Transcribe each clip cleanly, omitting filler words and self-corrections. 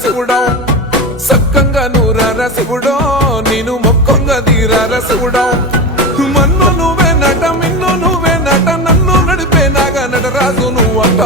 శివుడో సక్కంగా నూరార శివుడో నేను మొక్కంగా తీరార శివుడో మన్ను నువ్వే నట మిన్ను నువ్వే నట నన్ను నడిపే నాగా నటరాజు నువ్వట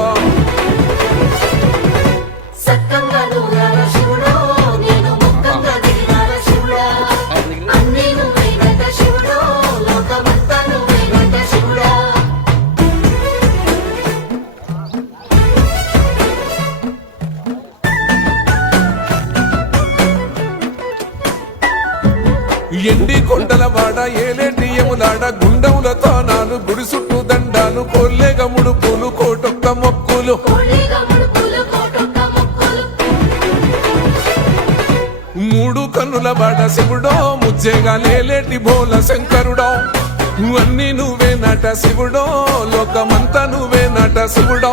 ఎండి కొండల వాడ ఏలేటి ఎములాడ గుండములతో నాలు గుడి చుట్టూ దండాలు కొల్లేగ ముడుపులు కోటొక్క మొక్కులు మూడు కన్నుల వాడ శివుడో ముజ్జేగా లేలేటి బోల శంకరుడో అన్ని నువ్వే నట శివుడో లోకమంతా నువ్వే నట శివుడో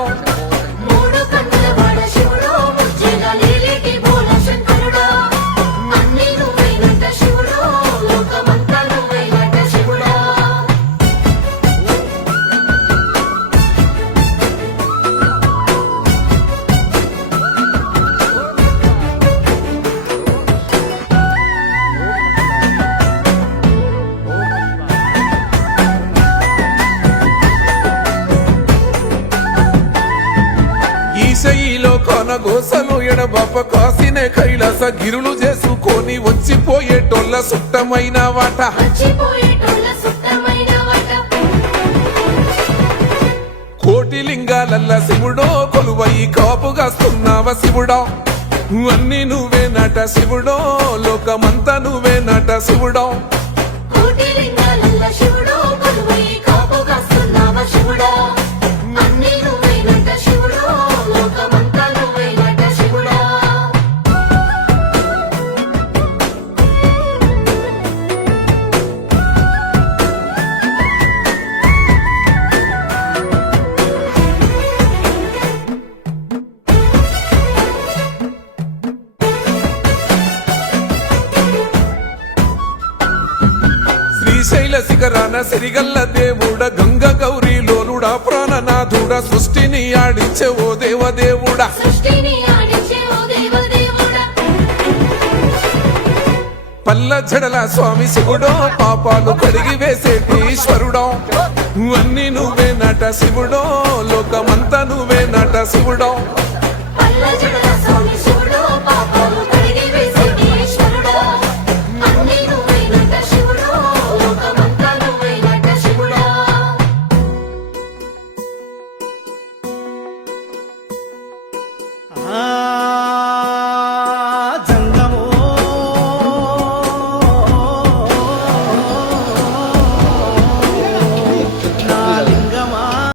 ఈశయిలో కొనగోసలు ఎడబాప కాసినే కైలాస గిరులు చేసుకొని వచ్చిపోయేటోళ్ళ సుట్టమైన వాట కోటి లింగాలల్ల శివుడో కొలువై కాపుగాస్తున్నావ శివుడో అన్ని నువ్వే నట శివుడో లోకమంతా నువ్వే నట శివుడో శ్రీశైల శిఖరాన సిరిగల్ల దేవుడ గంగ గౌరీ లోలుడా ప్రాణనాథుడ సృష్టిని ఆడించే ఓ దేవదేవుడా పల్ల జడల స్వామి శివుడో పాపాలు కడిగి వేసేటి ఈశ్వరుడో అన్ని నువ్వే నట శివుడో లోకమంతా నువ్వే నట శివుడో